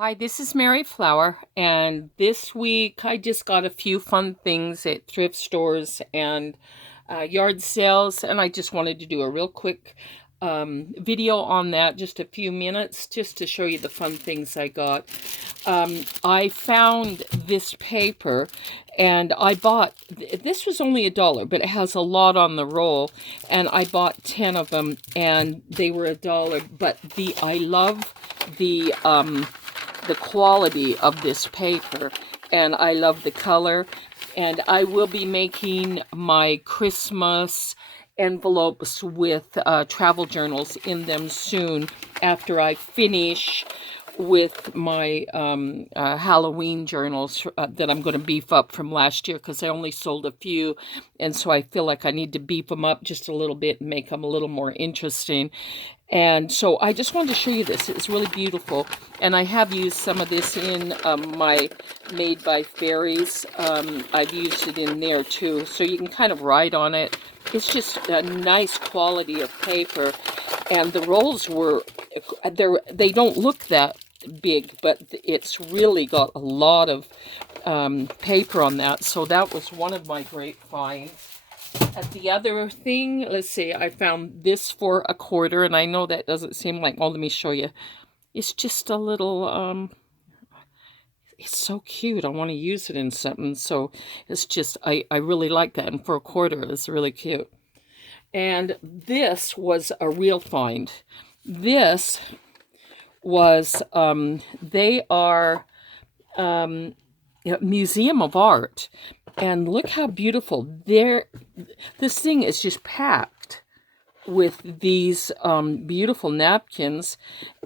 Hi, this is Mary Flower, and this week I just got a few fun things at thrift stores and yard sales, and I just wanted to do a real quick video on that, just a few minutes, just to show you the fun things I got. I found this paper, and I bought, this was only $1, but it has a lot on the roll, and I bought 10 of them, and they were $1, but I love the quality of this paper, and I love the color, and I will be making my Christmas envelopes with travel journals in them soon after I finish with my Halloween journals that I'm going to beef up from last year, because I only sold a few, and so I feel like I need to beef them up just a little bit and make them a little more interesting. And so I just wanted to show you this. It's really beautiful. And I have used some of this in my Made by Fairies. I've used it in there too. So you can kind of write on it. It's just a nice quality of paper. And the rolls they don't look that big, but it's really got a lot of paper on that. So that was one of my great finds. The other thing, let's see, I found this for $1, and I know that doesn't seem like, well, let me show you. It's just a little, it's so cute. I want to use it in something, so it's just, I really like that, and for $1, it's really cute. And this was a real find. This was, they are, Museum of Art, and look how beautiful. This thing is just packed with these beautiful napkins,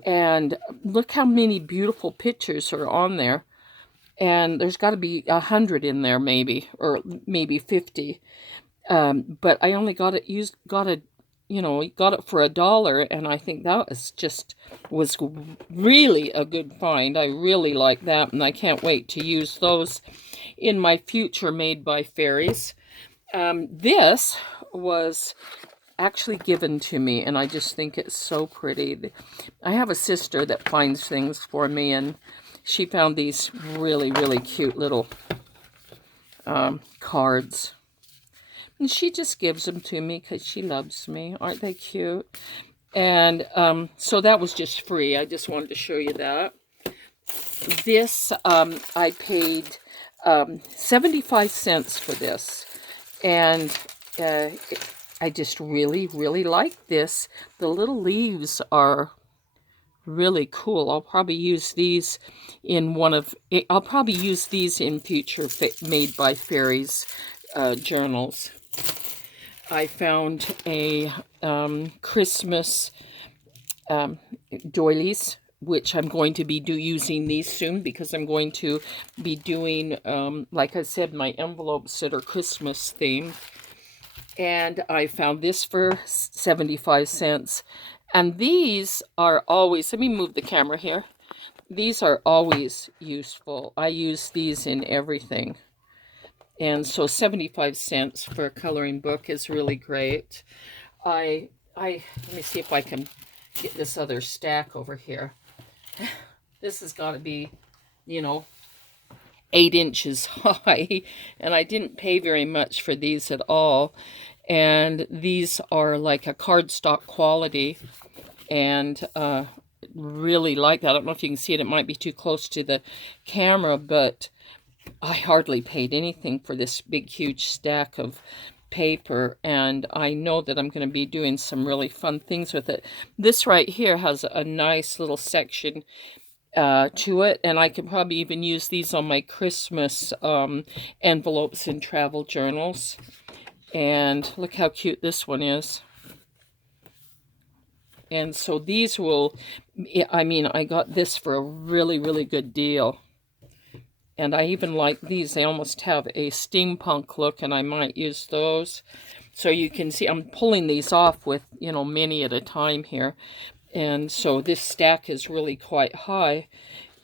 and look how many beautiful pictures are on there. And there's got to be 100 in there, maybe, or maybe 50. But I only got it got it for $1, and I think that was really a good find. I really like that, and I can't wait to use those in my future Made by Fairies. This was actually given to me, and I just think it's so pretty. I have a sister that finds things for me, and she found these really, really cute little cards. And she just gives them to me because she loves me. Aren't they cute? And so that was just free. I just wanted to show you that. This, I paid 75 cents for this. And I just really, really like this. The little leaves are really cool. I'll probably use these in future Made by Fairies journals. I found a Christmas doilies, which I'm going to be using these soon, because I'm going to be doing, like I said, my envelopes that are Christmas themed. And I found this for 75 cents. And these are always, let me move the camera here. These are always useful. I use these in everything. And so 75 cents for a coloring book is really great. Let me see if I can get this other stack over here. This has got to be, 8 inches high, and I didn't pay very much for these at all. And these are like a cardstock quality, and really like that. I don't know if you can see it. It might be too close to the camera, but I hardly paid anything for this big, huge stack of paper, and I know that I'm going to be doing some really fun things with it. This right here has a nice little section to it, and I can probably even use these on my Christmas envelopes and travel journals. And look how cute this one is. And so these will, I got this for a really, really good deal. And I even like these. They almost have a steampunk look, and I might use those. So you can see I'm pulling these off with, many at a time here. And so this stack is really quite high,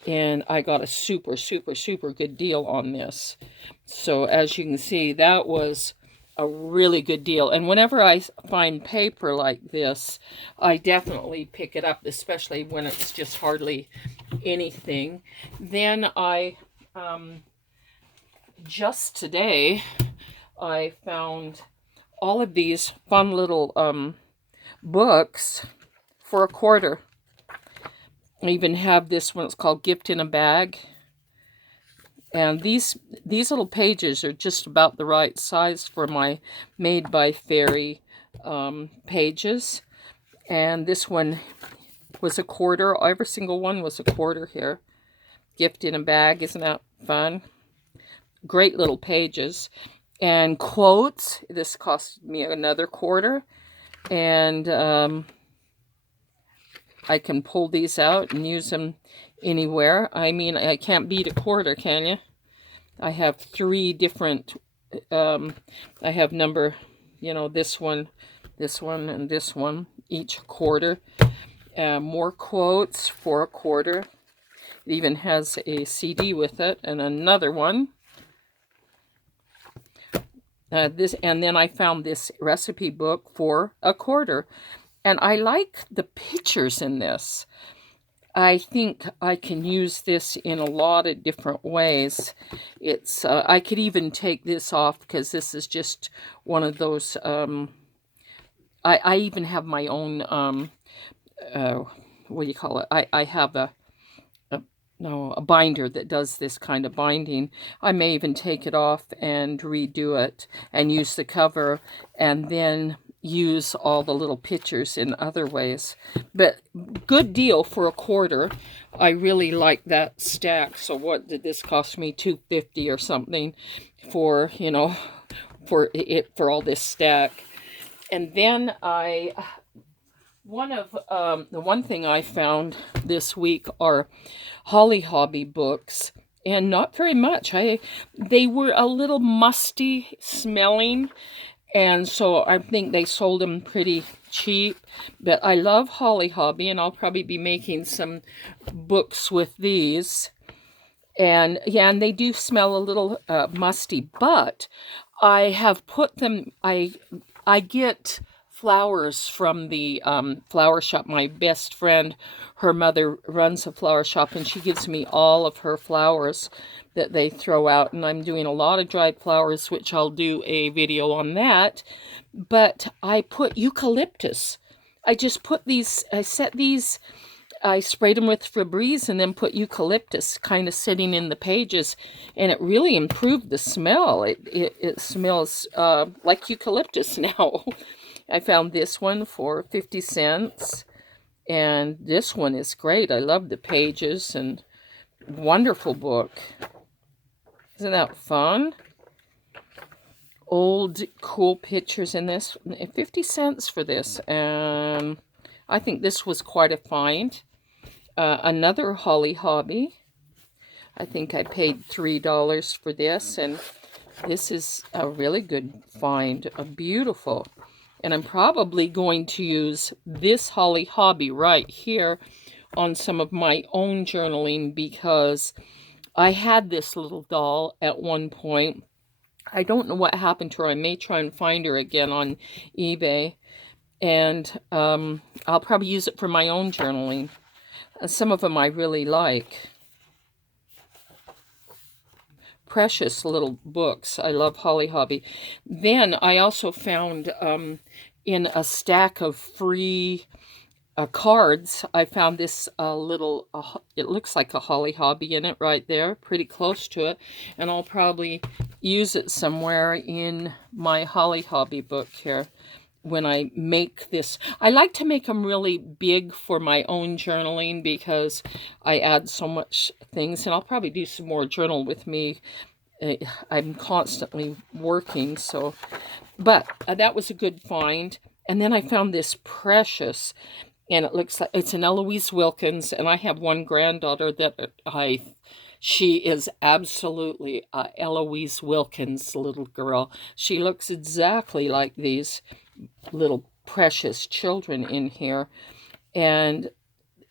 and I got a super, super, super good deal on this. So as you can see, that was a really good deal. And whenever I find paper like this, I definitely pick it up, especially when it's just hardly anything. Then just today, I found all of these fun little books for a quarter. I even have this one. It's called Gift in a Bag. And these little pages are just about the right size for my Made by Fairy pages. And this one was a quarter. Every single one was a quarter here. Gift in a Bag. Isn't that fun? Great little pages. And quotes. This cost me another quarter. And I can pull these out and use them anywhere. I mean, I can't beat a quarter, can you? I have 3 different, I have number, this one, and this one, each quarter. More quotes for a quarter. It even has a CD with it, and another one. And then I found this recipe book for a quarter. And I like the pictures in this. I think I can use this in a lot of different ways. It's I could even take this off because this is just one of those. I even have my own. What do you call it? I have a binder that does this kind of binding. I may even take it off and redo it and use the cover, and then use all the little pictures in other ways. But good deal for a quarter. I really like that stack. So what did this cost me? $2.50 or something for, for all this stack. And then the one thing I found this week are Hobbie books, and not very much. They were a little musty smelling, and so I think they sold them pretty cheap. But I love Hobbie, and I'll probably be making some books with these. And yeah, and they do smell a little musty, but I have put them, I get flowers from the flower shop. My best friend, her mother runs a flower shop, and she gives me all of her flowers that they throw out. And I'm doing a lot of dried flowers, which I'll do a video on that. But I put eucalyptus. I just put these, I sprayed them with Febreze and then put eucalyptus kind of sitting in the pages, and it really improved the smell. It smells like eucalyptus now. I found this one for 50 cents, and this one is great. I love the pages, and wonderful book. Isn't that fun? Old cool pictures in this. 50 cents for this, and I think this was quite a find. Another Hobbie. I think I paid $3 for this, and this is a really good find. Beautiful. And I'm probably going to use this Hobbie right here on some of my own journaling, because I had this little doll at one point. I don't know what happened to her. I may try and find her again on eBay. And I'll probably use it for my own journaling. Some of them I really like. Precious little books. I love Hobbie. Then I also found in a stack of free cards, I found this little, it looks like a Hobbie in it right there, pretty close to it, and I'll probably use it somewhere in my Hobbie book here when I make this. I like to make them really big for my own journaling because I add so much things, and I'll probably do some more journal with me. I'm constantly working, so, but that was a good find. And then I found this precious, and it looks like it's an Eloise Wilkins, and I have one granddaughter that she is absolutely a Eloise Wilkins little girl. She looks exactly like these little precious children in here. And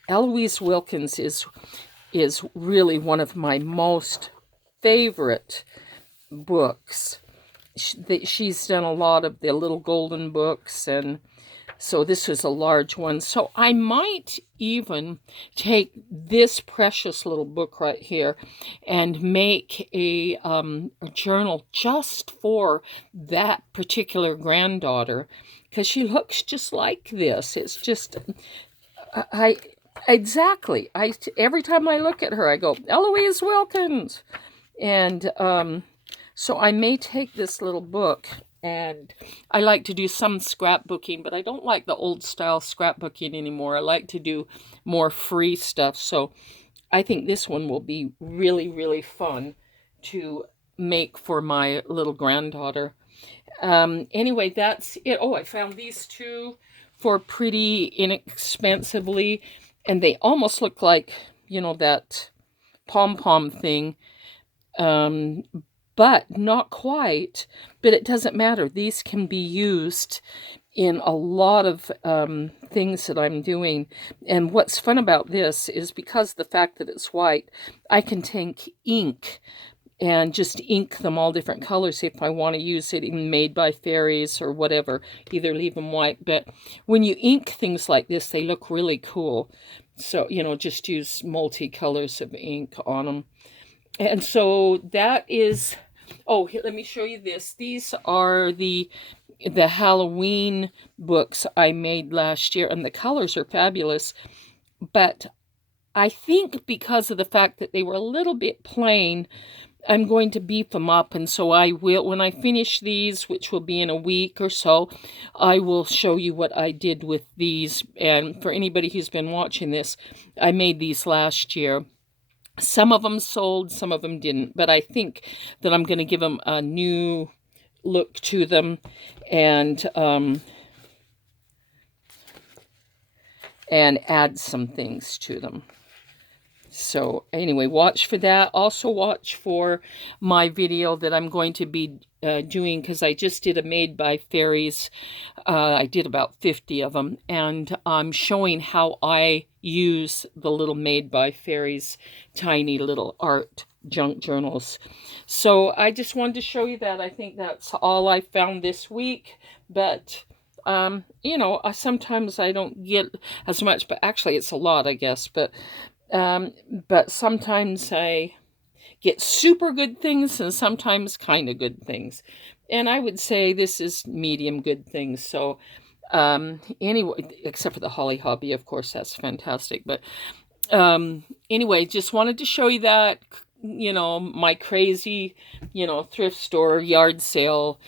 Eloise Wilkins is really one of my most favorite books. she's done a lot of the little golden books, and so this is a large one. So I might even take this precious little book right here and make a journal just for that particular granddaughter, because she looks just like this. It's just, I exactly. Every time I look at her, I go, Eloise Wilkins. And so I may take this little book, and I like to do some scrapbooking, but I don't like the old style scrapbooking anymore. I like to do more free stuff. So I think this one will be really, really fun to make for my little granddaughter. Anyway, that's it. Oh, I found these two for pretty inexpensively, and they almost look like, that pom pom thing. But not quite. But it doesn't matter. These can be used in a lot of things that I'm doing. And what's fun about this is, because the fact that it's white, I can take ink and just ink them all different colors if I want to use it in Made by Fairies or whatever. Either leave them white. But when you ink things like this, they look really cool. So, just use multicolors of ink on them. And so that is, oh, here, let me show you this. These are the Halloween books I made last year, and the colors are fabulous. But I think because of the fact that they were a little bit plain, I'm going to beef them up. And so I will, when I finish these, which will be in a week or so, I will show you what I did with these. And for anybody who's been watching this, I made these last year. Some of them sold, some of them didn't, but I think that I'm going to give them a new look to them, and add some things to them. So anyway, watch for that. Also watch for my video that I'm going to be doing, because I just did a Made by Fairies. I did about 50 of them, and I'm showing how I use the little Made by Fairies tiny little art junk journals. So I just wanted to show you that. I think that's all I found this week, but sometimes I don't get as much, but actually it's a lot, I guess, but sometimes I get super good things and sometimes kind of good things. And I would say this is medium good things. So anyway, except for the Holly Hobbie, of course, that's fantastic. But anyway, just wanted to show you that, my crazy, thrift store, yard sale,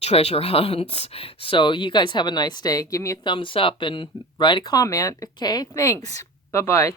treasure hunts. So you guys have a nice day. Give me a thumbs up and write a comment. Okay, thanks. Bye-bye.